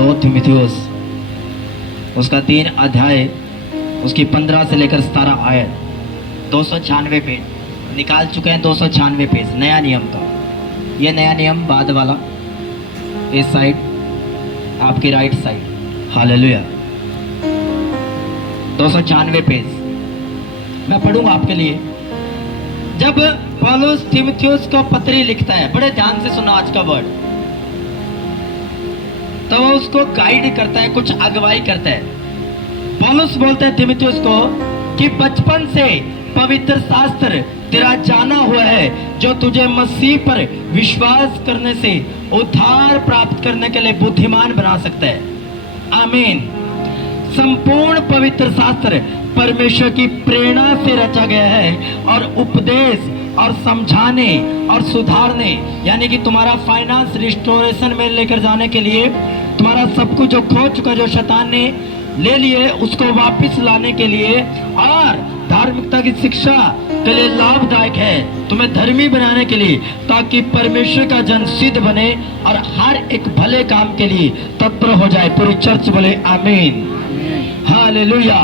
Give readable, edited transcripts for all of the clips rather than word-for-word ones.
2 तीमुथियुस उसका 3 अध्याय उसकी 15 से लेकर 17 आयत, 296 पेज निकाल चुके हैं। 296 पेज नया नियम का। ये नया नियम बाद वाला, इस साइड आपकी राइट साइड। हालेलुया। 296 पेज मैं पढ़ूंगा आपके लिए। जब पौलुस तीमुथियुस को पत्री लिखता है, बड़े ध्यान से सुनो आज का वर्ड, तो वो उसको गाइड करता है, कुछ अगुवाई करता है। पौलुस बोलते हैं तीमुथियुस को कि बचपन से पवित्र शास्त्र तेरा जाना हुआ है, जो तुझे मसीह पर विश्वास करने से उद्धार प्राप्त करने के लिए बुद्धिमान बना सकता है। आमीन। संपूर्ण पवित्र शास्त्र परमेश्वर की प्रेरणा से रचा गया है और उपदेश और समझाने और सुधारने, यानी कि तुम्हारा फाइनेंस रिस्टोरेशन में लेकर जाने के लिए, तुम्हारा सब कुछ जो खो चुका, जो शैतान ने ले लिए, उसको वापस लाने के लिए, और धार्मिकता की शिक्षा के लिए लाभदायक है, तुम्हें धर्मी बनाने के लिए, ताकि परमेश्वर का जन सिद्ध बने और हर एक भले काम के लिए तत्पर हो जाए। पूरी चर्च बोले आमीन। हालेलुया।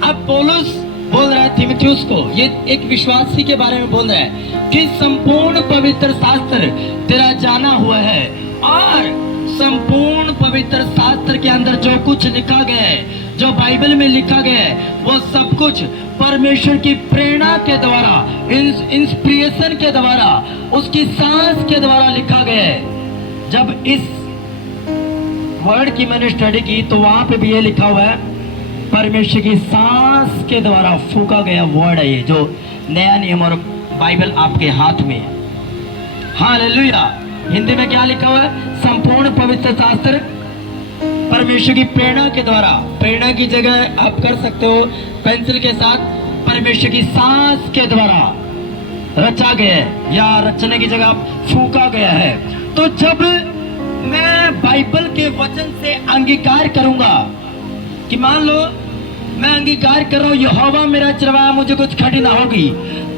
अब पौलुस बोल रहा है तीमुथियुस को, ये एक विश्वासी के बारे में बोल रहा है कि संपूर्ण पवित्र शास्त्र तेरा जाना हुआ है, और संपूर्ण पवित्र शास्त्र के अंदर जो कुछ लिखा गया है, जो बाइबल में लिखा गया है, वो सब कुछ परमेश्वर की प्रेरणा के द्वारा, इंस्पिरेशन के द्वारा, उसकी सांस के द्वारा लिखा गया है। जब इस वर्ड की मैंने स्टडी की तो वहां पे भी ये लिखा हुआ है, परमेश्वर की सांस के द्वारा फूका गया वर्ड है ये, जो नया नियम और बाइबल आपके हाथ में है। हालेलुया। हिंदी में क्या लिखा हुआ है? संपूर्ण पवित्र शास्त्र परमेश्वर की प्रेरणा के द्वारा, प्रेरणा की जगह आप कर सकते हो पेंसिल के साथ, परमेश्वर की सांस के द्वारा रचा गया है, या रचने की जगह आप फूका गया है। तो जब मैं बाइबल के वचन से अंगीकार करूंगा कि मान लो मैं अंगीकार कर रहा हूँ यहोवा मेरा चरवाहा, मुझे कुछ खड़ी ना होगी,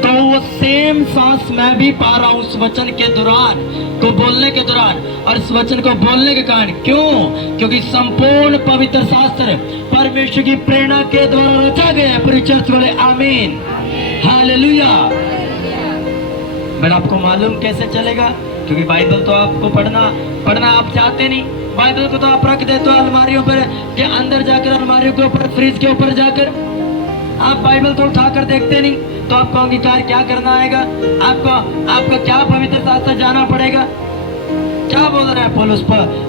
तो वो सेम सांस मैं भी पा रहा हूँ उस वचन के दौरान को बोलने के दौरान, और इस वचन को बोलने के कारण। क्यों? क्योंकि संपूर्ण पवित्र शास्त्र परमेश्वर की प्रेरणा के द्वारा रचा गया है। पूरी चर्च बोले आमीन। हालेलुया। बट आपको मालूम कैसे चलेगा? क्योंकि बाइबल तो आपको पढ़ना आप चाहते नहीं। बाइबल को तो आप रख देते हो अलमारियों पर के अंदर जाकर, अलमारियों के ऊपर, फ्रिज के ऊपर जाकर। आप बाइबल तो उठाकर देखते नहीं, तो आपको अंगीकार क्या करना आएगा? आपको क्या पवित्र शास्त्र जाना पड़ेगा? क्या बोल रहा है पौलुस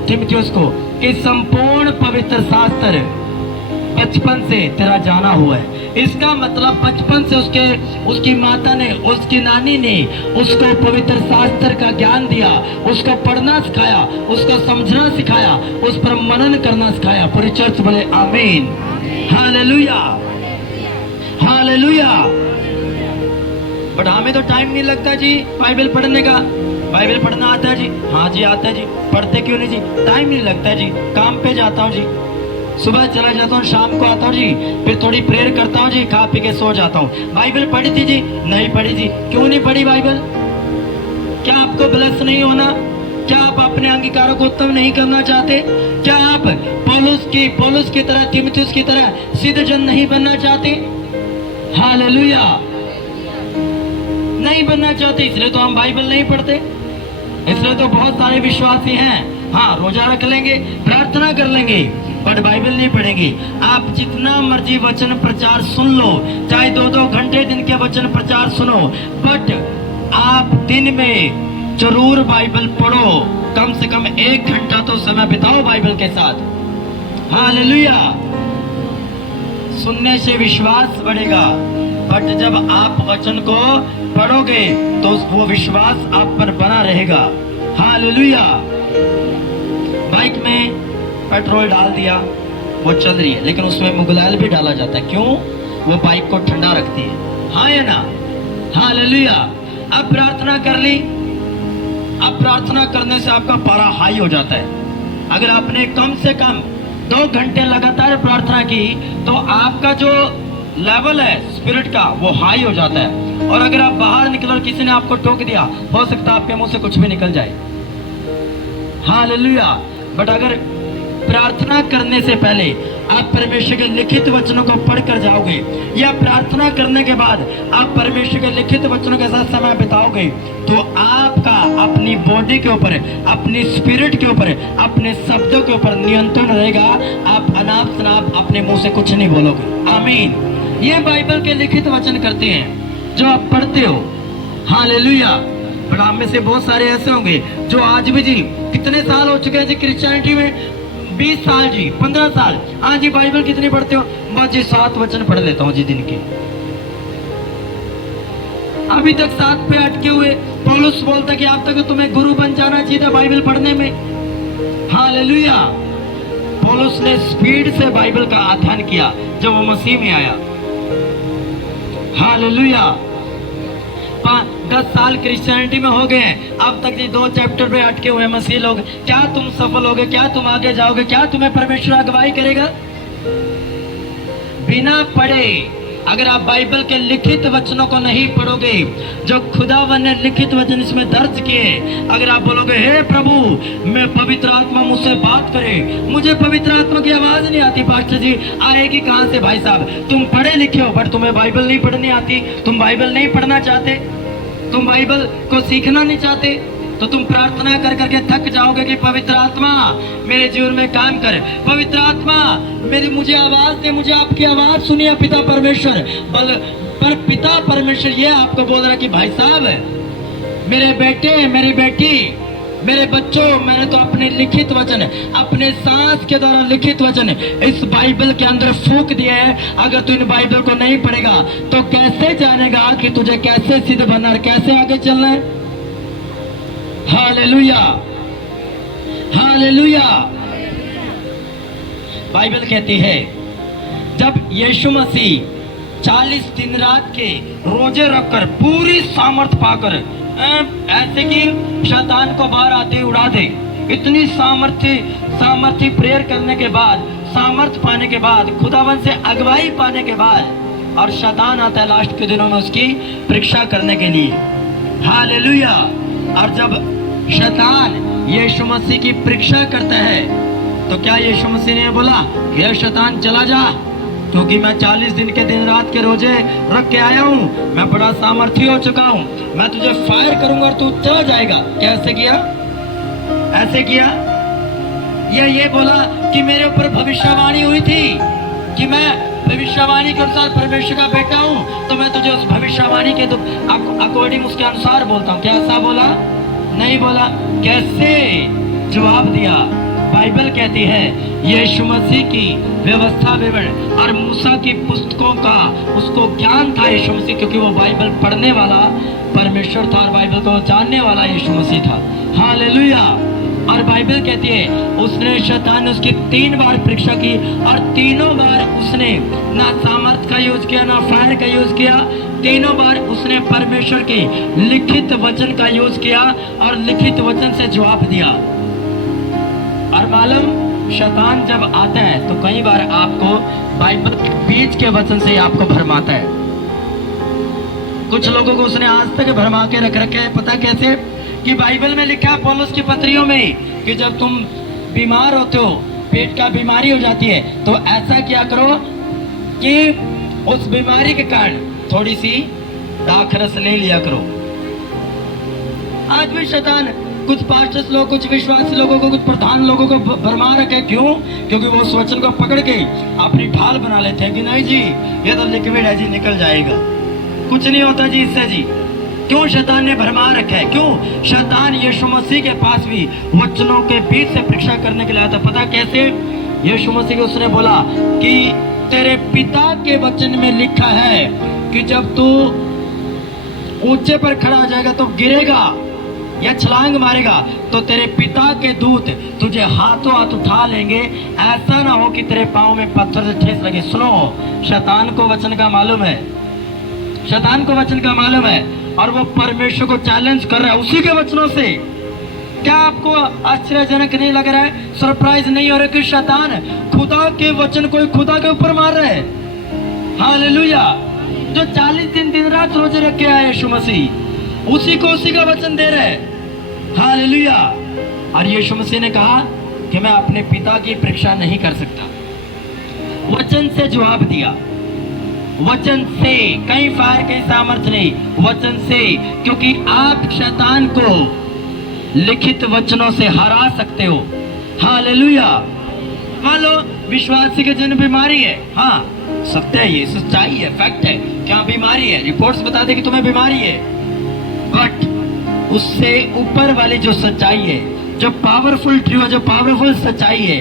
तीमुथियुस को कि संपूर्ण पवित्र शास्त्र बचपन से तेरा जाना हुआ है। इसका मतलब बचपन से उसकी माता ने, उसकी नानी ने उसको पवित्र शास्त्र का ज्ञान दिया, उसको पढ़ना सिखाया, उसको समझना सिखाया, उस पर मनन करना सिखाया। पूरी चर्च बोले आमीन। हालेलुया। हालेलुया। बट हमें तो टाइम नहीं लगता जी बाइबल पढ़ने का। बाइबल पढ़ना आता है जी? हाँ जी आता है जी। पढ़ते क्यों नहीं जी? टाइम नहीं लगता जी, काम पे जाता हूँ जी, सुबह चला जाता हूँ, शाम को आता हूँ जी, फिर थोड़ी प्रेयर करता हूँ जी, खा पी के सो जाता हूँ। बाइबल पढ़ी थी जी? नहीं पढ़ी जी। क्यों नहीं पढ़ी बाइबल? क्या आपको ब्लेस नहीं होना? क्या आप अपने अंगीकारों को उत्तम नहीं करना चाहते? क्या आप पौलुस की तरह, तीमुथियुस की तरह सिद्ध जन नहीं बनना चाहते? हालेलुया। नहीं बनना चाहते, इसलिए तो हम बाइबल नहीं पढ़ते। इसलिए तो बहुत सारे विश्वासी हैं, हाँ रोजा रख लेंगे, प्रार्थना कर लेंगे, बट बाइबल नहीं पढ़ेंगे। आप जितना मर्जी वचन प्रचार सुन लो, चाहे 2-2 घंटे दिन के वचन प्रचार सुनो, बट आप दिन में जरूर बाइबल पढ़ो। कम से कम 1 घंटा तो समय बिताओ बाइबल के साथ। हालेलुया। सुनने से विश्वास बढ़ेगा, बट जब आप वचन को पढ़ोगे तो वो विश्वास आप पर बना रहेगा। हालेलुया। बाइक में पेट्रोल डाल दिया, वो चल रही है, लेकिन उसमें मुगलाल भी डाला जाता है। क्यों? वो बाइक को ठंडा रखती है। हाँ या ना? हालेलुया। अब प्रार्थना कर ली, अब प्रार्थना करने से आपका पारा हाई हो जाता है। अगर आपने कम से कम 2 घंटे लगातार प्रार्थना की तो आपका जो लेवल है स्पिरिट का वो हाई हो जाता है। और अगर आप बाहर निकलो और किसी ने आपको टोक दिया, हो सकता है आपके मुंह से कुछ भी निकल जाए। हालेलुया। बट अगर प्रार्थना करने से पहले आप परमेश्वर के लिखित वचनों को पढ़कर जाओगे, या प्रार्थना करने के बाद आप परमेश्वर के लिखित वचनों के साथ समय बिताओगे, तो आपका अपनी बॉडी के ऊपर, अपनी स्पिरिट के ऊपर, अपने शब्दों के ऊपर नियंत्रण रहेगा। आप अनाप शनाप अपने मुंह से कुछ नहीं बोलोगे। आमीन। ये बाइबल के लिखित वचन करते हैं जो आप पढ़ते हो। हालेलुया। पर आप में से बहुत सारे ऐसे होंगे जो आज भी जी कितने साल हो चुके हैं जी क्रिश्चियनिटी में, 20 साल जी, 15 साल। हाँ जी, बाइबल कितनी पढ़ते हो? बस जी 7 वचन पढ़ लेता हूँ जी दिन के। अभी तक 7 पे अटके हुए। पौलुस बोलता कि आप तक तुम्हें गुरु बन जाना चाहिए था बाइबल पढ़ने में। हालेलुया। पौलुस ने स्पीड से बाइबल का अध्ययन किया जब वो मसीह में आया। हालेलुया। 10 साल क्रिश्चियनिटी में हो गए हैं, अब तक ये 2 चैप्टर पे अटके हुए मसीह लोग। क्या तुम सफल होगे? क्या तुम आगे जाओगे? क्या तुम्हें परमेश्वर अगुवाई करेगा? बिना पढ़े अगर आप बाइबल के लिखित वचनों को नहीं पढ़ोगे, जो खुदावन ने लिखित वचन इसमें दर्ज किए, अगर आप बोलोगे हे प्रभु मैं पवित्र आत्मा मुझसे बात करे, मुझे पवित्र आत्मा की आवाज नहीं आती, पास्टर जी आएगी कहां से? भाई साहब तुम पढ़े लिखे हो बट तुम्हें बाइबल नहीं पढ़नी आती, तुम बाइबल नहीं पढ़ना चाहते, तुम बाइबल को सीखना नहीं चाहते, तो तुम प्रार्थना कर करके थक जाओगे कि पवित्र आत्मा मेरे जीवन में काम कर, पवित्र आत्मा मेरी मुझे आवाज दे, मुझे आपकी आवाज सुनिए पिता परमेश्वर। पर पिता परमेश्वर ये आपको बोल रहा कि भाई साहब मेरे बेटे, मेरी बेटी, मेरे बच्चों, मैंने तो अपने लिखित वचन, अपने सांस के द्वारा लिखित वचन इस बाइबल के अंदर फूंक दिया है। अगर तू इन बाइबल को नहीं पढ़ेगा तो कैसे जानेगा कि तुझे कैसे सिद्ध बनना है, कैसे आगे चलना है? Hallelujah, hallelujah. बाइबल कहती है जब यीशु मसीह 40 दिन रात के रोजे रखकर पूरी सामर्थ पाकर, ऐसे कि शैतान को बाहर आते ही उड़ा दे, इतनी सामर्थ्य प्रेयर करने के बाद, सामर्थ पाने के बाद, खुदावन से अगुवाई पाने के बाद, और शैतान आता है लास्ट के दिनों में उसकी परीक्षा करने के लिए। हालेलुया। और जब शैतान यीशु मसीह की परीक्षा करता है तो क्या यीशु मसीह ने बोला हे शैतान चला जा, क्योंकि मैं 40 दिन के दिन रात के रोजे रख के आया हूँ, मैं बड़ा सामर्थी हो चुका हूँ, मैं तुझे फायर करूंगा और तू चला जाएगा। कैसे किया? ऐसे किया। ये बोला कि मेरे ऊपर भविष्यवाणी हुई थी कि मैं भविष्यवाणी के अनुसार परमेश्वर का बेटा हूँ, तो मैं तुझे उस भविष्यवाणी के अकॉर्डिंग उसके अनुसार बोलता हूँ। क्या ऐसा बोला? नहीं बोला। कैसे जवाब दिया? बाइबल कहती है यीशु मसीह की व्यवस्था विवरण और मूसा की पुस्तकों का उसको ज्ञान था यीशु मसीह, क्योंकि वो बाइबल पढ़ने वाला परमेश्वर था और बाइबल को जानने वाला यीशु मसीह था। हालेलुया। और बाइबल कहती है उसने, शैतान ने उसकी 3 बार परीक्षा की और तीनों बार उसने ना सामर्थ का यूज किया ना फायर का यूज किया, तीनों बार उसने परमेश्वर के लिखित वचन का यूज किया और लिखित वचन से जवाब दिया। और मालूम शैतान जब आता है तो कई बार आपको बाइबल के बीच के वचन से आपको भरमाता है। कुछ लोगों को उसने आज तक भरमा के रख रखे है। पता कैसे? कि बाइबल में लिखा है पौलुस की पत्रियों में कि जब तुम बीमार होते हो, पेट का बीमारी हो जाती है, तो ऐसा क्या करो कि उस बीमारी के कारण थोड़ी सी दाखरस ले लिया करो। आज भी शैतान कुछ पास्टर्स लोग, कुछ विश्वासी लोगों को, कुछ प्रधान लोगों को भरमा रखे। क्यों? क्योंकि वो उस वचन को पकड़ के अपनी ढाल बना लेते हैं कि नहीं जी ये तो लिक्विड है जी, निकल जाएगा, कुछ नहीं होता जी इससे जी। क्यों? शैतान ने भरमा रखा है। क्यों? शैतान यीशु मसीह के पास भी वचनों के बीच से परीक्षा करने के लिए आया था। पता कैसे? यीशु मसीह को उसने बोला कि तेरे पिता के वचन में लिखा है कि जब तू ऊंचे पर खड़ा हो जाएगा तो गिरेगा या छलांग मारेगा तो तेरे पिता के दूत तुझे हाथों हाथ उठा लेंगे, ऐसा ना हो कि तेरे पाँव में पत्थर से ठेस लगे। सुनो, शैतान को वचन का मालूम है, शैतान को वचन का मालूम है और वो परमेश्वर को चैलेंज कर रहा है उसी के वचनों से। क्या आपको आश्चर्यजनक नहीं लग रहा है, सरप्राइज नहीं हो रहा कि शैतान खुदा के वचन को खुदा के ऊपर मार रहा है? हालेलुया। जो 40 दिन दिन रात रोजे रख के आए यीशु मसीह, उसी को उसी का वचन दे रहे हैं। हालेलुया। और यीशु मसीह ने कहा कि मैं अपने पिता की परीक्षा नहीं कर सकता। वचन से जवाब दिया, वचन से, कहीं फायर कहीं सामर्थ्य नहीं, वचन से। क्योंकि आप शैतान को लिखित वचनों से हरा सकते हो। हालेलुया। मान लो विश्वासी के जन बीमारी है, हाँ सत्य है, ये सच्चाई है, फैक्ट है, क्या बीमारी है, रिपोर्ट्स बता दे कि तुम्हें बीमारी है। बट उससे ऊपर वाली जो सच्चाई है, जो पावरफुल ट्रू, जो पावरफुल सच्चाई है,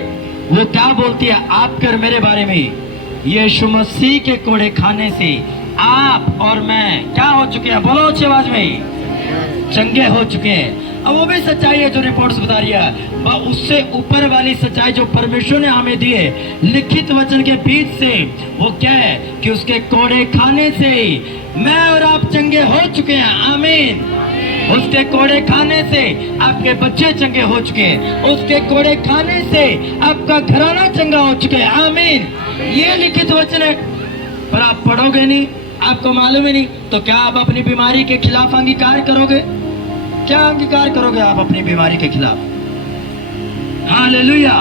वो क्या बोलती है आपके और मेरे बारे में? यीशु मसीह के कोड़े खाने से आप और मैं क्या हो चुके हैं? बोलो अच्छी आवाज में, चंगे हो चुके हैं। अब वो भी सच्चाई है जो रिपोर्ट्स बता रही है। उससे ऊपर वाली सच्चाई जो परमेश्वर ने हमें दी है लिखित वचन के बीच से, वो क्या है कि उसके कोड़े खाने से मैं और आप चंगे हो चुके हैं। आमीन। उसके कोड़े खाने से आपके बच्चे चंगे हो चुके हैं, उसके कोड़े खाने से आपका घराना चंगा हो चुके हैं। आमीन। ये लिखित वचन है, पर आप पढ़ोगे नहीं, आपको मालूम ही नहीं, तो क्या आप अपनी बीमारी के खिलाफ अंगीकार करोगे? क्या अंगीकार करोगे आप अपनी बीमारी के खिलाफ? हालेलुया।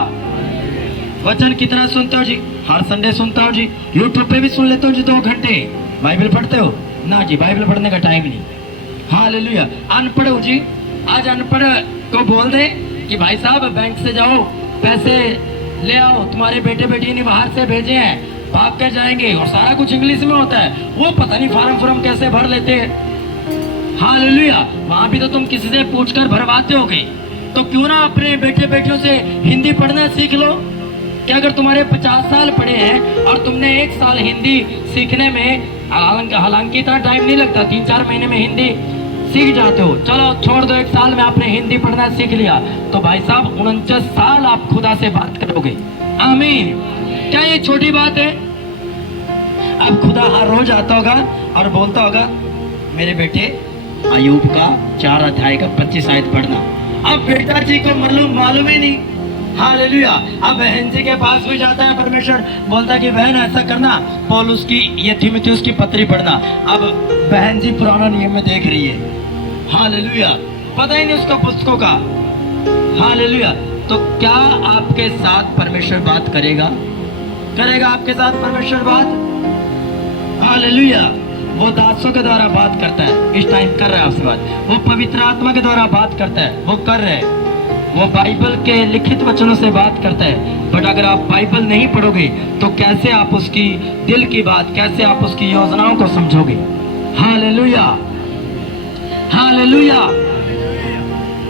वचन कितना सुनते हो जी? हर संडे सुनता हो जी, यूट्यूब पे भी सुन लेते हो जी 2 घंटे। बाइबल पढ़ते हो ना जी? बाइबल पढ़ने का टाइम नहीं। हालेलुया। अनपढ़ हो जी, आज अनपढ़ को बोल दे कि भाई साहब बैंक से जाओ, पैसे ले आओ, तुम्हारे बेटे बेटी ने बाहर से भेजे हैं, भाग के जाएंगे, और सारा कुछ इंग्लिश में होता है, वो पता नहीं फार्म कैसे भर लेते हैं। हालेलुया। वहां भी तो तुम किसी से पूछकर भरवाते होगे, तो क्यों ना अपने बेटे बेटियों से हिंदी पढ़ना सीख लो। क्या अगर तुम्हारे 50 साल पढ़े हैं और तुमने 1 साल हिंदी सीखने में, हालांकि इतना टाइम नहीं लगता, 3-4 महीने में हिंदी सीख जाते हो, चलो छोड़ दो, 1 साल में आपने हिंदी पढ़ना सीख लिया, तो भाई साहब 49 साल आप खुदा से बात करोगे। आमीन। क्या ये छोटी बात है? अब खुदा हर रोज आता होगा और बोलता होगा मेरे बेटे अय्यूब का 4 अध्याय का 25 आयत पढ़ना। अब बेटा जी को मालूम ही नहीं। हालेलुया। अब बहन जी के पास भी जाता है परमेश्वर, बोलता है कि बहन ऐसा करना, पौलुस की ये तीमुथियुस की पत्री पढ़ना। अब बहन जी पुराना नियम में देख रही है। हालेलुया। पता ही नहीं उसका पुस्तकों का। हालेलुया। तो क्या आपके साथ परमेश्वर बात करेगा? करेगा आपके साथ परमेश्वर बात? हालेलुया। वो दासों के द्वारा बात करता है, इस टाइम कर रहा है आपसे बात। वो पवित्र आत्मा के द्वारा बात करता है, वो कर रहे हैं। वो बाइबल के लिखित वचनों से बात करता है। बट अगर आप बाइबल नहीं पढ़ोगे तो कैसे आप उसकी दिल की बात, कैसे आप उसकी योजनाओं को समझोगे? हालेलुया। हालेलुया।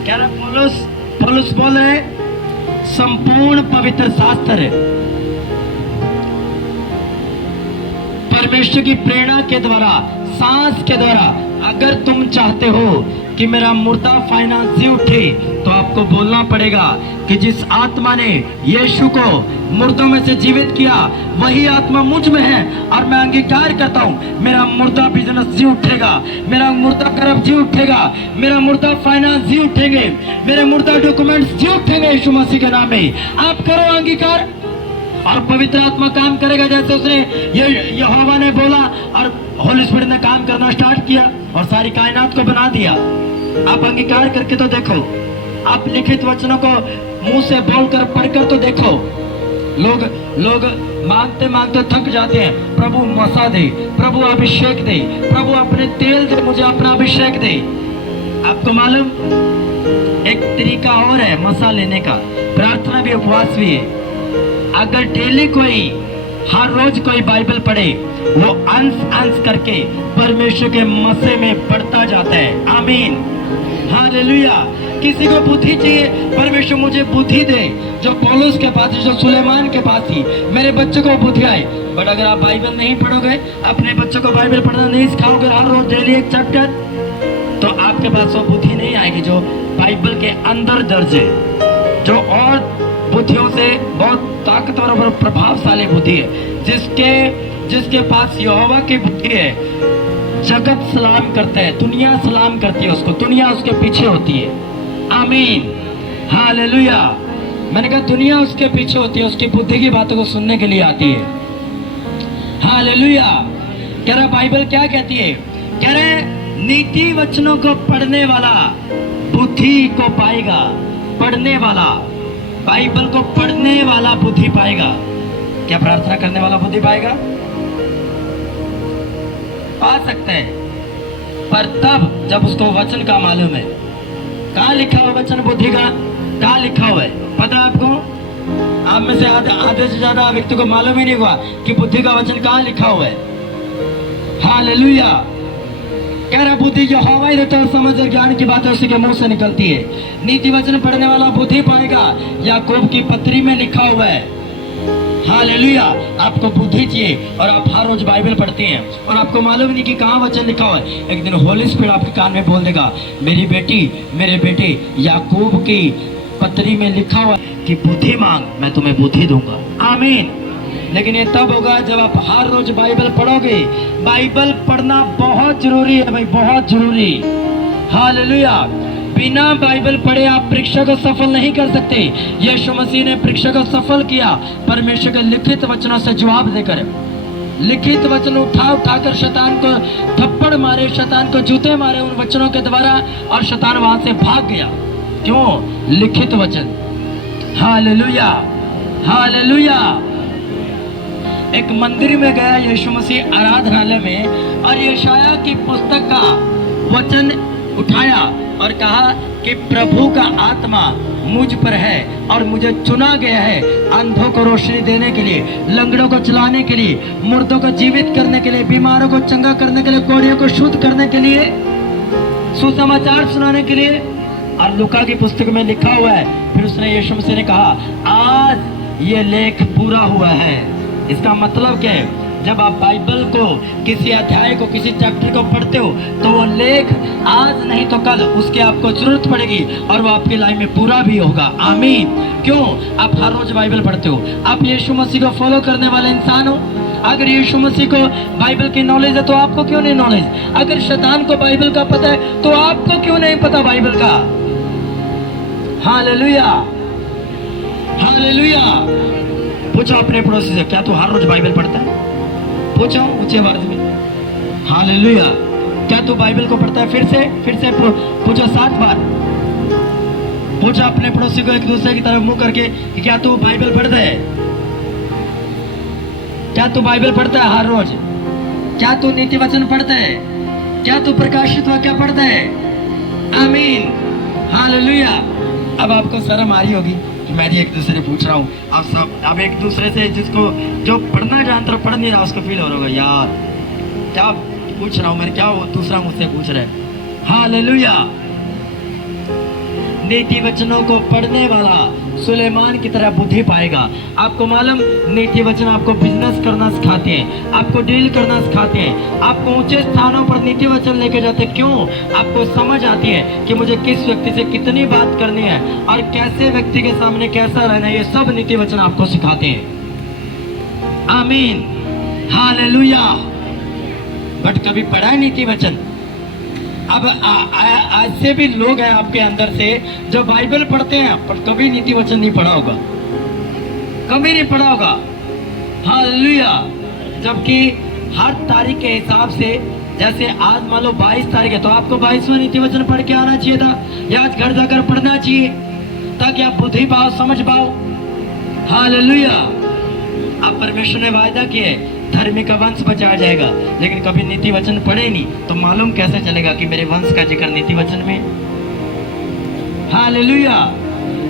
क्या ना पौलुस बोल रहे हैं संपूर्ण पवित्र शास्त्र परमेश्वर की प्रेरणा के द्वारा, सांस के द्वारा, अगर तुम चाहते हो कि मेरा मुर्दा फाइनेंस उठे, तो आपको बोलना पड़ेगा कि जिस आत्मा ने यीशु को मुर्दों में से जीवित किया, वही आत्मा मुझ में है, और मैं अंगीकार करता हूँ मेरा मुर्दा बिजनेस जी उठेगा, मेरा मुर्दा कर्म जी उठेगा, मेरा मुर्दा फाइनेंस जी उठेंगे, मेरे मुर्दा डॉक्यूमेंट्स जी उठेंगे यीशु मसीह के नाम में। आप करो अंगीकार, और पवित्र आत्मा काम करेगा जैसे उसने यहोवा ने बोला, और होली स्पिरिट ने काम करना स्टार्ट किया और सारी कायनात को बना दिया। आप अंगीकार करके तो देखो, आप लिखित वचनों को मुंह से बोलकर पढ़कर तो देखो। लोग मांगते मांगते थक जाते हैं, प्रभु मसा दे, प्रभु अभिषेक दे, प्रभु अपने तेल दे, मुझे अपना अभिषेक दे। आपको मालूम एक तरीका और है मसा लेने का, प्रार्थना भी, उपवास भी है। अगर डेली कोई, हर रोज कोई बाइबल पढ़े, वो अंश करके परमेश्वर के मसे में बढ़ता जाता है। आमीन। हालेलुया। किसी को बुद्धि चाहिए, परमेश्वर मुझे बुद्धि दे, जो पौलुस के पास थी, जो सुलेमान के पास थी, मेरे बच्चों को बुद्धि आए। बट अगर आप बाइबल नहीं पढ़ोगे, अपने बच्चों को बाइबल पढ़ना नहीं सिखाओगे हर रोज डेली 1 चैप्टर, तो आपके पास वो बुद्धि नहीं आएगी जो बाइबल के अंदर दर्ज है, जो और बुद्धियों से बहुत ताकतवर और प्रभावशाली बुद्धि है। जिसके पास यहोवा की बुद्धि है, जगत सलाम करता है, दुनिया सलाम करती है उसको, दुनिया उसके पीछे होती है। आमीन। हालेलुया। मैंने कहा दुनिया उसके पीछे होती है, उसकी बुद्धि की बातों को सुनने के लिए आती है। हालेलुया। कह रहा बाइबल क्या कहती है? कह रहे नीति वचनों को पढ़ने वाला बुद्धि को पाएगा। पढ़ने वाला, बाइबल को पढ़ने वाला बुद्धि पाएगा। क्या प्रार्थना करने वाला बुद्धि पाएगा? पा सकते हैं, पर तब जब उसको वचन का मालूम है। कहाँ लिखा हुआ वचन बुद्धि का? कहाँ लिखा हुआ है पता है आपको? आप में से आधे से ज्यादा व्यक्ति को मालूम ही नहीं हुआ कि बुद्धि का वचन कहाँ लिखा हुआ है। हालेलुया। कह रहा बुद्धि जो हवाई रहता है, समझ और ज्ञान की बातें उसी के मुंह से निकलती है। नीति वचन पढ़ने वाला बुद्धि पाएगा, याकूब की पत्री में लिखा हुआ है। हालेलुया। आपको बुद्धि चाहिए और आप हर रोज बाइबल पढ़ते हैं और आपको मालूम नहीं कि कहाँ वचन लिखा हुआ है। एक दिन होली स्पिरिट आपके कान में बोल देगा, मेरी बेटी, मेरे बेटे, याकूब की पत्री में लिखा हुआ है कि बुद्धि मांग, मैं तुम्हें बुद्धि दूंगा। आमीन। लेकिन ये तब होगा जब आप हर रोज बाइबल पढ़ोगे। बाइबल पढ़ना बहुत जरूरी है भाई, बहुत जरूरी। हालेलुया। बिना बाइबल पढ़े आप परीक्षा को सफल नहीं कर सकते। यीशु मसीह ने परीक्षा को सफल किया परमेश्वर के लिखित वचनों से जवाब देकर। लिखित वचन उठा उठाकर शैतान को थप्पड़ मारे, शैतान को जूते मारे उन वचनों के द्वारा, और शैतान वहां से भाग गया। क्यों? लिखित वचन। हालेलुया। हालेलुया। एक मंदिर में गया यीशु मसीह आराधनालय में, और यशायाह की पुस्तक का वचन उठाया और कहा कि प्रभु का आत्मा मुझ पर है और मुझे चुना गया है अंधों को रोशनी देने के लिए, लंगड़ों को चलाने के लिए, मुर्दों को जीवित करने के लिए, बीमारों को चंगा करने के लिए, कोढ़ियों को शुद्ध करने के लिए, सुसमाचार सुनाने के लिए। और लूका की पुस्तक में लिखा हुआ है, फिर उसने यीशु मसीह ने कहा आज ये लेख पूरा हुआ है। इसका मतलब क्या है? जब आप बाइबल को, किसी अध्याय को, किसी चैप्टर को पढ़ते हो तो वो लेख आज नहीं तो कल उसके आपको जरूरत पड़ेगी और वो आपकी लाइफ में पूरा भी होगा। आमीन। क्यों? आप हर रोज बाइबल पढ़ते हो, आप यीशु मसीह को फॉलो करने वाले इंसान हो। अगर यीशु मसीह को बाइबल की नॉलेज है तो आपको क्यों नहीं नॉलेज? अगर शैतान को बाइबल का पता है तो आपको क्यों नहीं पता बाइबल का? हालेलुया। हालेलुया। पूछो अपने पड़ोसी से, क्या तू हर रोज बाइबल पढ़ता है? पूछो ऊंचे आवाज में। हालेलुया। क्या तू बाइबल को पढ़ता है? फिर से पूछो 7 बार। पूछो अपने पड़ोसी को एक दूसरे की तरफ मुंह करके कि क्या तू बाइबल पढ़ता है? क्या तू बाइबल पढ़ता है हर रोज? क्या तू नीति वचन पढ़ता है? क्या तू प्रकाशित वाक्य पढ़ता है? आमीन। हालेलुया। अब आपको शर्म आ रही होगी कि मैं एक दूसरे से पूछ रहा हूँ। आप सब अब एक दूसरे से, जिसको जो पढ़ना जानता पढ़ नहीं रहा, उसको फील हो रहा होगा, यार क्या पूछ रहा हूँ मैं, क्या वो दूसरा मुझसे पूछ रहा है। हालेलुया। नीति वचनों को पढ़ने वाला सुलेमान की तरह बुद्धि पाएगा। आपको मालूम, नीति वचन आपको बिजनेस करना सिखाते हैं, आपको डील करना सिखाते हैं, आपको ऊंचे स्थानों पर नीति वचन लेके जाते हैं। क्यों? आपको समझ आती है कि मुझे किस व्यक्ति से कितनी बात करनी है और कैसे व्यक्ति के सामने कैसा रहना है। ये सब नीति वचन आपको सिखाते हैं। आमीन। हालेलुया। बट कभी पढ़ा है नीति वचन? अब आज से भी लोग हैं आपके अंदर से जो बाइबल पढ़ते हैं पर कभी नीति वचन नहीं पढ़ा होगा, कभी नहीं पढ़ा होगा। हालेलुया। जबकि हर तारीख के हिसाब से, जैसे आज मान लो 22 तारीख है तो आपको 22वां नीति वचन पढ़ के आना चाहिए था, या आज घर जाकर पढ़ना चाहिए ताकि आप बुद्धि पाओ, समझ पाओ। हालेलुया। आप परमेश्वर ने वायदा किए धर्मी का वंश बचाया जाएगा, लेकिन कभी नीति वचन पढ़े नहीं तो मालूम कैसे चलेगा कि मेरे वंश का जिक्र नीति वचन में। हालेलुया।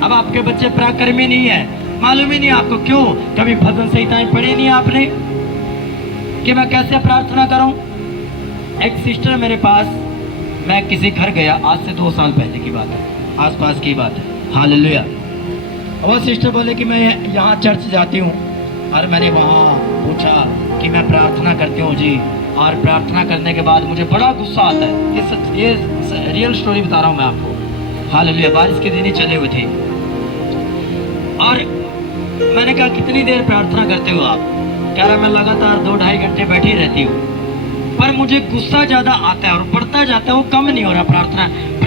अब आपके बच्चे पराक्रमी नहीं है, मालूम ही नहीं आपको। क्यों? कभी भजन संहिताएं पढ़ी नहीं आपने कि मैं कैसे प्रार्थना करूं। एक सिस्टर मेरे पास, मैं किसी घर गया, आज से 2 साल पहले की बात है, आसपास की बात है। हालेलुया। वो सिस्टर बोले कि मैं यहाँ चर्च जाती हूँ, और मैंने वहाँ पूछा कि मैं प्रार्थना करती हूँ जी, और प्रार्थना करने के बाद मुझे बड़ा गुस्सा आता है। ये रियल स्टोरी बता रहा हूँ मैं आपको। हालेलुया। बारिश के दिन ही चले हुए थे, और मैंने कहा कितनी देर प्रार्थना करते हो आप? कह रहा मैं लगातार 2-2.5 घंटे बैठी रहती हूँ, पर मुझे गुस्सा ज़्यादा आता है और बढ़ता जाता है, वो कम नहीं हो रहा।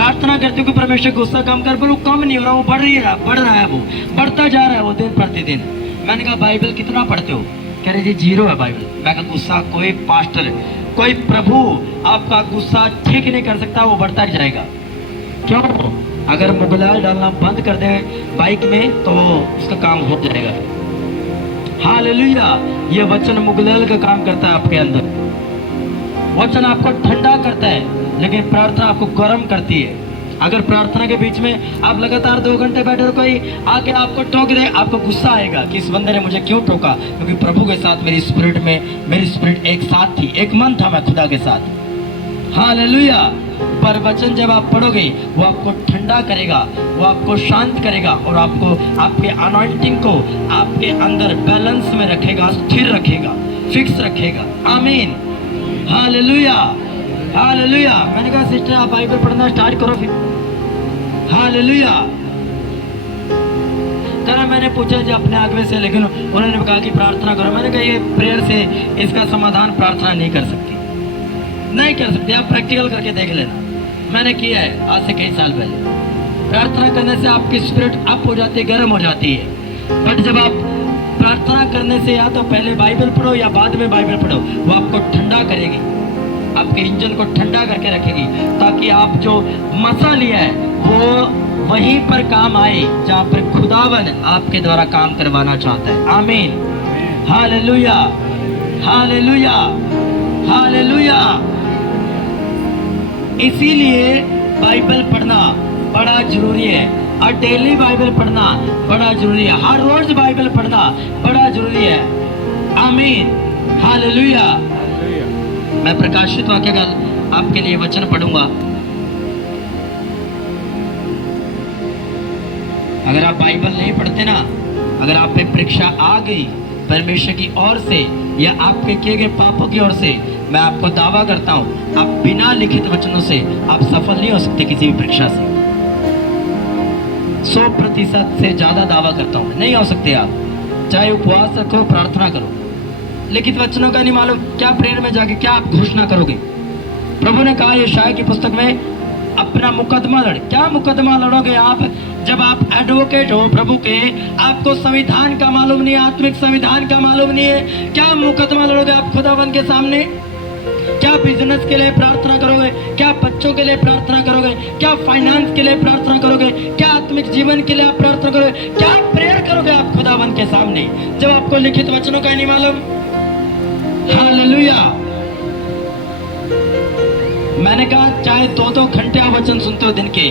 प्रार्थना करते हो कि परमेश्वर गुस्सा कम कर, पर वो कम नहीं हो रहा, वो बढ़ रहा है, वो बढ़ता जा रहा है वो दिन प्रतिदिन। मैंने कहा बाइबल कितना पढ़ते हो? कह रहे जी 0 है बाइबल। मैं कहा गुस्सा कोई पास्टर, कोई प्रभु आपका गुस्सा ठीक नहीं कर सकता, वो बढ़ता जाएगा। क्यों? अगर मुगलाल डालना बंद कर दे बाइक में तो उसका काम हो जाएगा। हालेलुया। ये वचन मुगलाल का काम करता है आपके अंदर। वचन आपको ठंडा करता है, लेकिन प्रार्थना आपको गर्म करती है। अगर प्रार्थना के बीच में आप लगातार 2 घंटे बैठे हो, कोई आके आपको टोक दे, आपको गुस्सा आएगा कि इस बंदे ने मुझे क्यों टोका, क्योंकि प्रभु के साथ मेरी स्पिरिट एक साथ थी, एक मन था मैं खुदा के साथ। हालेलुया। पर वचन जब आप पढ़ोगे वो आपको ठंडा करेगा, वो आपको शांत करेगा और आपको आपके अनॉइंटिंग को आपके अंदर बैलेंस में रखेगा, स्थिर रखेगा, फिक्स रखेगा। आमीन। हालेलुया। हालेलुया। मैंने कहा सिस्टर आप बाइबल पढ़ना स्टार्ट करो फिर। हालेलुया। करा मैंने पूछा जी अपने आगे से, लेकिन उन्होंने कहा कि प्रार्थना करो। मैंने कहा ये प्रेयर से इसका समाधान प्रार्थना नहीं कर सकती, नहीं कर सकती। आप प्रैक्टिकल करके देख लेना। मैंने किया है आज से कई साल पहले। प्रार्थना करने से आपकी स्पिरिट अप हो जाती है, गर्म हो जाती है। बट जब आप प्रार्थना करने से या तो पहले बाइबल पढ़ो या बाद में बाइबल पढ़ो, वो आपको ठंडा करेगी, आपके इंजन को ठंडा करके रखेगी, ताकि आप जो मसा लिया है वो वहीं पर काम आए जहाँ पर खुदावन आपके द्वारा काम करवाना चाहता है। आमीन। हालेलुया। हालेलुया। हालेलुया। इसीलिए बाइबल पढ़ना बड़ा जरूरी है, और डेली बाइबल पढ़ना बड़ा जरूरी है, हर रोज बाइबल पढ़ना बड़ा जरूरी है। आमीन। हालेलुया। मैं प्रकाशित वाक्य का आपके लिए वचन पढ़ूंगा। अगर आप बाइबल नहीं पढ़ते ना, अगर आप पे परीक्षा आ गई परमेश्वर की ओर से या आपके किए गए पापों की ओर से, मैं आपको दावा करता हूं आप बिना लिखित वचनों से आप सफल नहीं हो सकते किसी भी परीक्षा से। 100% से ज्यादा दावा करता हूं, नहीं हो सकते आप। चाहे उपवास रखो, प्रार्थना करो, लिखित वचनों का नहीं मालूम क्या प्रेयर में जाके क्या आप घोषणा करोगे। प्रभु ने कहा यशायाह की पुस्तक में अपना मुकदमा लड़। क्या मुकदमा लड़ोगे आप? जब आप एडवोकेट हो प्रभु के, आपको संविधान का मालूम नहीं है, आत्मिक संविधान का मालूम नहीं है, क्या मुकदमा लड़ोगे आप खुदावन के सामने? क्या बिजनेस के लिए प्रार्थना करोगे? क्या बच्चों के लिए प्रार्थना करोगे? क्या फाइनेंस के लिए प्रार्थना करोगे? क्या आत्मिक जीवन के लिए आप प्रार्थना करोगे? क्या प्रेयर करोगे आप खुदावन के सामने जब आपको लिखित वचनों का नहीं मालूम? हालेलुया। मैंने कहा चाहे 2-2 घंटे आप वचन सुनते हो दिन के,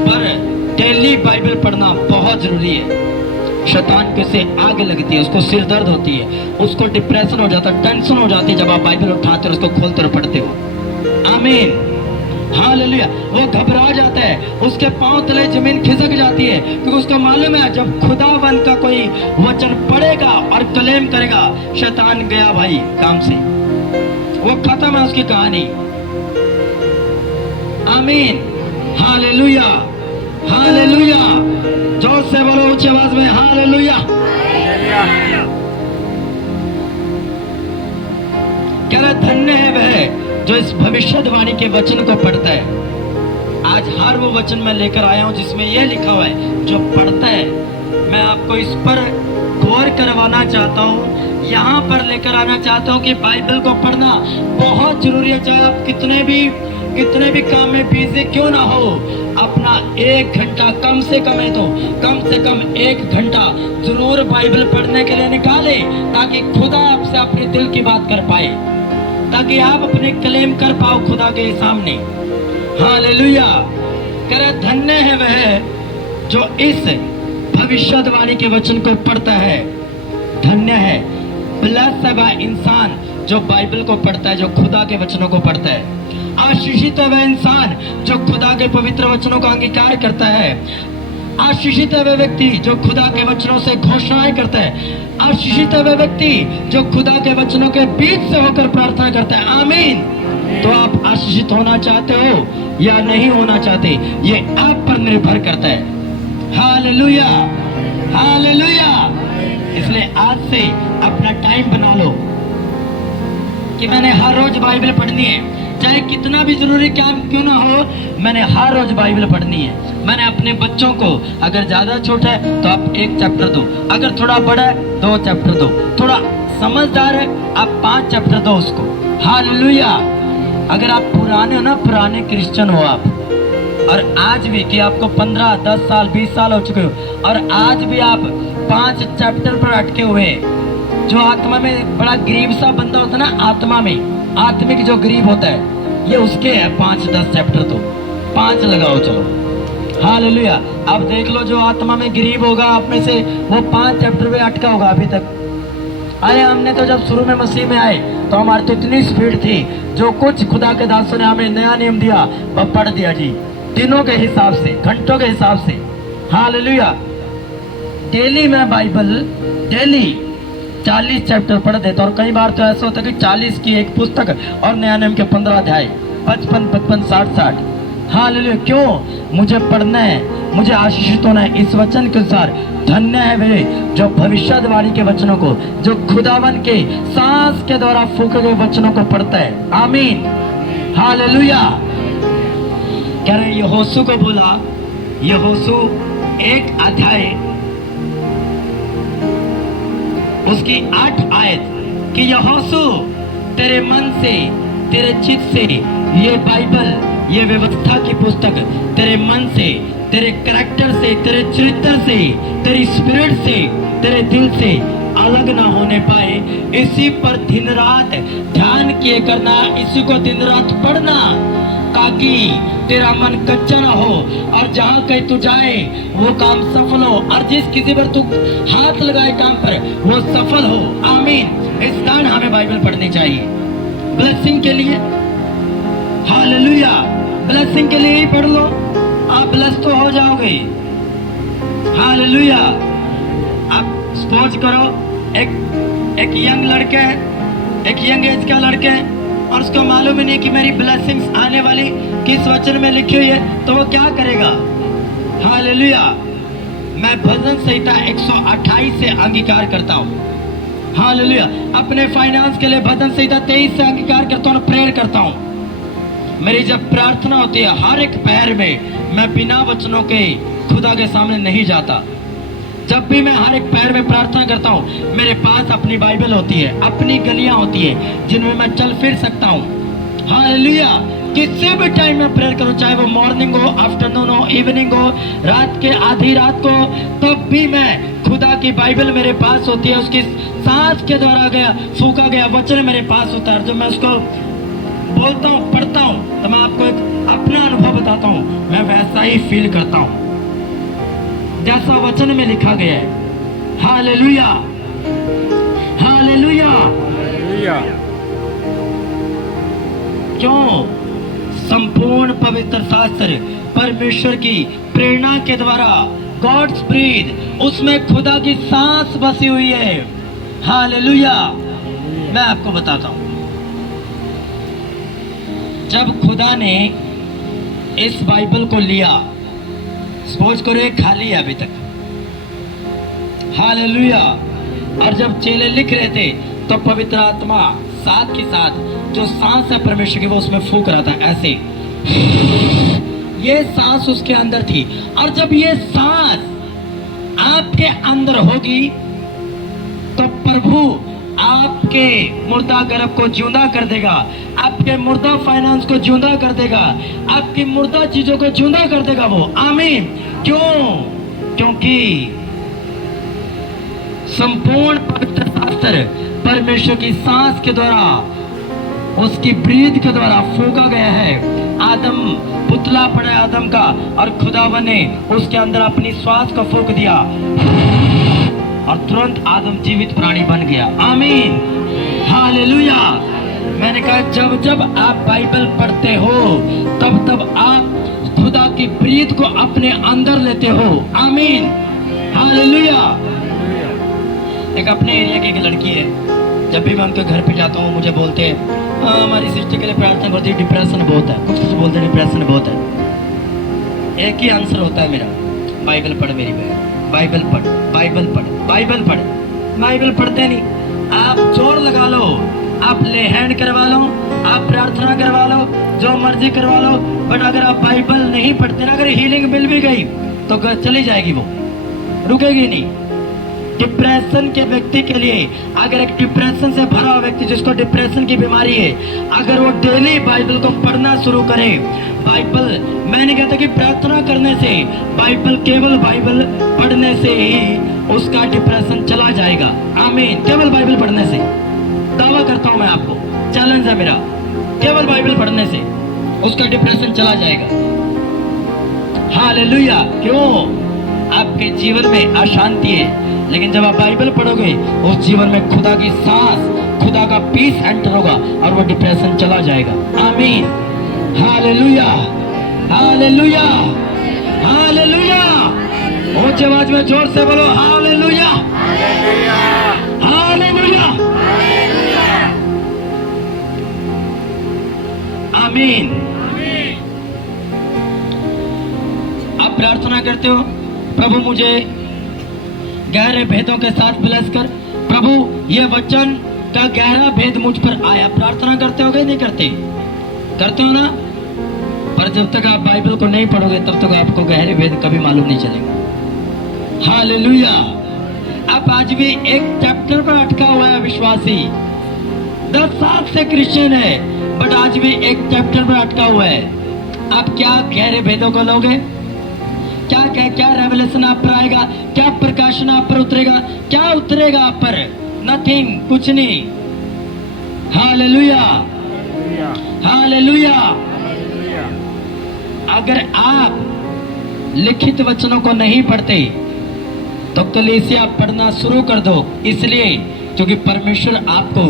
पर डेली बाइबल पढ़ना बहुत जरूरी है। शैतान को से आग लगती है, उसको सिर दर्द होती है, उसको डिप्रेशन हो जाता है, टेंशन हो जाती है जब आप बाइबल उठाते हो, उसको खोलते और पढ़ते हो। आमीन। हालेलुया। वो घबरा जाता है, उसके पांव तले जमीन खिसक जाती है, क्योंकि उसको मालूम है जब खुदावन का कोई वचन पढ़ेगा और क्लेम करेगा, शैतान गया भाई काम से, वो खत्म है उसकी कहानी। आमीन। हालेलुया। हालेलुया। जोर से बोलो ऊंची आवाज में हालेलुया। कह रहा धन्य है वह जो इस भविष्यवाणी के वचन को पढ़ता है। आज हर वो वचन मैं लेकर आया हूं जिसमें यह लिखा हुआ है जो पढ़ता है। मैं आपको इस पर गौर करवाना चाहता हूं, यहाँ पर लेकर आना चाहता हूं कि बाइबल को पढ़ना बहुत जरूरी है। चाहे आप कितने भी काम में बिजी क्यों ना हो, अपना 1 घंटा कम से कम है तो कम से कम 1 घंटा जरूर बाइबल पढ़ने के लिए निकाले, ताकि खुदा आपसे अपने दिल की बात कर पाए, ताकि आप अपने क्लेम कर पाओ खुदा के सामने। हालेलुया। करे धन्य है वह जो इस भविष्यवाणी के वचन को पढ़ता है। धन्य है, ब्लेस्ड है वह इंसान जो बाइबल को पढ़ता है, जो खुदा के वचनों को पढ़ता है। आशीषित है वह इंसान जो खुदा के पवित्र वचनों का अंगीकार करता है। आशीषित है वह व्यक्ति जो खुदा के वचनों से घोषणाएं करता है। आशीषित है वह व्यक्ति जो खुदा के वचनों के बीच से होकर प्रार्थना करता है। आमीन। तो आप आशीषित होना चाहते हो या नहीं होना चाहते, ये आप पर निर्भर करता है। हालेलुया। हालेलुया। इसलिए आज से अपना टाइम बना लो कि मैंने हर रोज बाइबल पढ़नी है। चाहे कितना भी जरूरी काम क्यों ना हो, मैंने हर रोज बाइबल पढ़नी है। मैंने अपने बच्चों को, अगर ज्यादा छोटा है तो आप 1 चैप्टर दो, अगर थोड़ा बड़ा है 2 चैप्टर दो, थोड़ा समझदार है आप 5 चैप्टर दो उसको। हालेलुया। अगर आप पुराने हो ना, पुराने क्रिश्चियन हो आप, और आज भी कि आपको 15, 10 साल, 20 साल हो चुके हो, और आज भी आप 5 चैप्टर पर अटके हुए हैं। जो आत्मा में बड़ा गरीब सा बंदा होता है ना, आत्मा में आत्मिक जो गरीब होता है, ये उसके है 5-10 चैप्टर, तो 5 लगाओ चलो। हालेलुया। अब देख लो जो आत्मा में गरीब होगा आप में से, वो 5 चैप्टर में अटका होगा अभी तक। अरे हमने तो जब शुरू में मसीह में आए तो हमारी तो इतनी स्पीड थी, जो कुछ खुदा के दासों ने हमें नया नियम दिया वह पढ़ दिया जी, दिनों के हिसाब से, घंटों के हिसाब से। हालेलुया। डेली मैं बाइबल डेली 40 चैप्टर पढ़ देता, और कई बार तो ऐसा होता है कि 40 की एक पुस्तक और नया नियम के 15 अध्याय, 55, 60। हालेलुया। क्यों? मुझे पढ़ना है, मुझे आशीषित होना है इस वचन के अनुसार। धन्य है वे जो भविष्यवाणी के वचनों को, जो खुदावन के सांस के द्वारा फूके गए वचनों को पढ़ता है। आमीन। हालेलुया। कह रहे यहोशू को बोला, यहोशू 1 अध्याय उसकी 8 आयत कि यहोशू तेरे मन से, तेरे चित्त से ये बाइबल, ये व्यवस्था की पुस्तक तेरे मन से, तेरे कैरेक्टर से, तेरे चरित्र से, तेरी स्पिरिट से, तेरे दिल से अलग ना होने पाए, इसी पर दिन रात ध्यान किए करना, इसी को दिन रात पढ़ना, ताकि तेरा मन कच्चा ना हो, और जहाँ कहीं तू जाए वो काम सफल हो, और जिस किसी पर तू हाथ लगाए काम पर वो सफल हो। आमीन। इस कारण हमें बाइबल पढ़नी चाहिए ब्लेसिंग के लिए। हालेलुया। ब्लेसिंग के लिए ही पढ़ लो, आप ब्लेस तो हो जाओगे। हालेलुया। आप सपोज करो एक यंग लड़का है, एक यंग एज का लड़का है, और उसको मालूम ही नहीं कि मेरी ब्लेसिंग्स आने वाली किस वचन में लिखी हुई है, तो वो क्या करेगा? हालेलुया। मैं भजन संहिता 128 से अंगीकार करता हूँ। हालेलुया। अपने फाइनेंस के लिए भजन संहिता 23 से अंगीकार करता हूँ, प्रेयर करता हूँ। मेरी जब प्रार्थना होती है हर एक पैर में, मैं बिना वचनों के खुदा के सामने नहीं जाता। जब भी मैं हर एक पैर में प्रार्थना करता हूँ, मेरे पास अपनी बाइबल होती है, अपनी गलियां होती है जिनमें मैं चल फिर सकता हूँ। हालेलुया। किसी भी टाइम में प्रेयर करूँ, चाहे वो मॉर्निंग हो, आफ्टरनून हो, इवनिंग हो, रात के आधी रात को, तब भी मैं खुदा की बाइबल मेरे पास होती है, उसकी सांस के द्वारा गया फूका गया वचन मेरे पास होता है। जब मैं उसको बोलता हूँ, पढ़ता हूँ, तो मैं आपको एक अपना अनुभव बताता हूँ, मैं वैसा ही फील करता हूँ जैसा वचन में लिखा गया है। हालेलुया। हालेलुया। क्यों? संपूर्ण पवित्र शास्त्र परमेश्वर की प्रेरणा के द्वारा, गॉड्स ब्रीथ, उसमें खुदा की सांस बसी हुई है। हालेलुया। मैं आपको बताता हूं, जब खुदा ने इस बाइबल को लिया, सपोज करो ये खाली है अभी तक। हालेलुया। और जब चेले लिख रहे थे तो पवित्र आत्मा साथ के साथ जो सांस है परमेश्वर की, वो उसमें फूंक रहा था ऐसे, ये सांस उसके अंदर थी। और जब ये सांस आपके अंदर होगी तो प्रभु आपके मुर्दा गर्भ को जिंदा कर देगा, आपके मुर्दा फाइनेंस को जिंदा कर देगा, आपकी मुर्दा चीजों को जिंदा कर देगा वो। आमीन। क्यों? क्योंकि संपूर्ण पवित्र शास्त्र परमेश्वर की सांस के द्वारा, उसकी ब्रीथ के द्वारा फूंका गया है। आदम पुतला पड़ा आदम का, और खुदावन ने उसके अंदर अपनी श्वास को फूंक दिया, और तुरंत आदम जीवित प्राणी बन गया। आमीन। हालेलुया। मैंने कहा जब जब आप बाइबल पढ़ते हो तब तब आप खुदा की प्रीत को अपने अंदर लेते हो। आमीन। हालेलुया। एक अपने एरिया की एक लड़की है, जब भी मैं उनके घर पे जाता हूँ मुझे बोलते हैं हमारी सिस्टर के लिए प्रार्थना करती है, डिप्रेशन बहुत है, कुछ बोलते हैं डिप्रेशन बहुत है। एक ही आंसर होता है मेरा, बाइबल पढ़ मेरी बहन, बाइबल पढ़, बाइबल पढ़, बाइबल पढ़। बाइबल पढ़ते नहीं, आप जोर लगा लो, आप ले हैंड करवा लो, आप प्रार्थना करवा लो, जो मर्जी करवा लो, बट अगर आप बाइबल नहीं पढ़ते ना, अगर हीलिंग मिल भी गई तो चली जाएगी, वो रुकेगी नहीं। डिप्रेशन के व्यक्ति के लिए, अगर एक डिप्रेशन से भरा हुआ व्यक्ति जिसको डिप्रेशन की बीमारी है, अगर वो डेली बाइबल को पढ़ना शुरू करे, बाइबल, मैं नहीं कहता कि प्रार्थना करने से, बाइबल, केवल बाइबल पढ़ने से ही उसका डिप्रेशन चला जाएगा। आमीन। केवल बाइबल पढ़ने से, दावा करता हूं मैं आपको, चैलेंज है मेरा, केवल बाइबल पढ़ने से उसका डिप्रेशन चला जाएगा। हालेलुया। क्यों? आपके जीवन में अशांति है, लेकिन जब आप बाइबल पढ़ोगे उस जीवन में खुदा की सांस, खुदा का पीस एंटर होगा और वो डिप्रेशन चला जाएगा। आमीन। Hallelujah, hallelujah, hallelujah. ऊंच आवाज में जोर से बोलो हालेलुया, हालेलुया, आमीन। आप प्रार्थना करते हो, प्रभु मुझे गहरे भेदों के साथ ब्लेस कर, प्रभु ये वचन का गहरा भेद मुझ पर आया। प्रार्थना करते हो गए? नहीं करते? करते हो ना? पर जब तक आप बाइबल को नहीं पढ़ोगे तब तक आपको गहरे भेद कभी मालूम नहीं चलेगा। हालेलुया। आप आज भी एक चैप्टर पर अटका हुआ है विश्वासी, 10 साल से क्रिश्चियन है, बट आज भी एक चैप्टर पर अटका हुआ है। आप क्या गहरे भेदों को लोगे? क्या क्या क्या रेवलेशन आप पर आएगा? क्या प्रकाशन आप पर उतरेगा? क्या उतरेगा आप पर? नथिंग, कुछ नहीं। Hallelujah, hallelujah. अगर आप लिखित वचनों को नहीं पढ़ते तो कलीसिया पढ़ना शुरू कर दो, इसलिए क्योंकि परमेश्वर आपको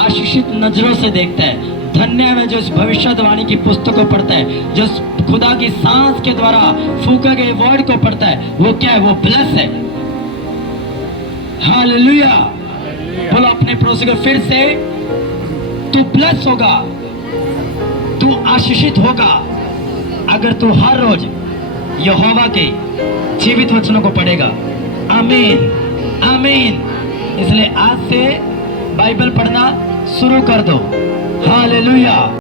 आशीषित नजरों से देखता है। धन्य है जो इस भविष्यवाणी की पुस्तक को पढ़ता है, जो खुदा की सांस के द्वारा फूके गए वर्ड को पढ़ता है, वो क्या है? वो ब्लेस है। हालेलुया। बोलो अपने पड़ोसी को फिर से, तू ब्लेस होगा, तू आशीषित होगा अगर तू हर रोज यहोवा के जीवित वचनों को पढ़ेगा। आमीन, आमीन। इसलिए आज से बाइबल पढ़ना शुरू कर दो। हालेलुया।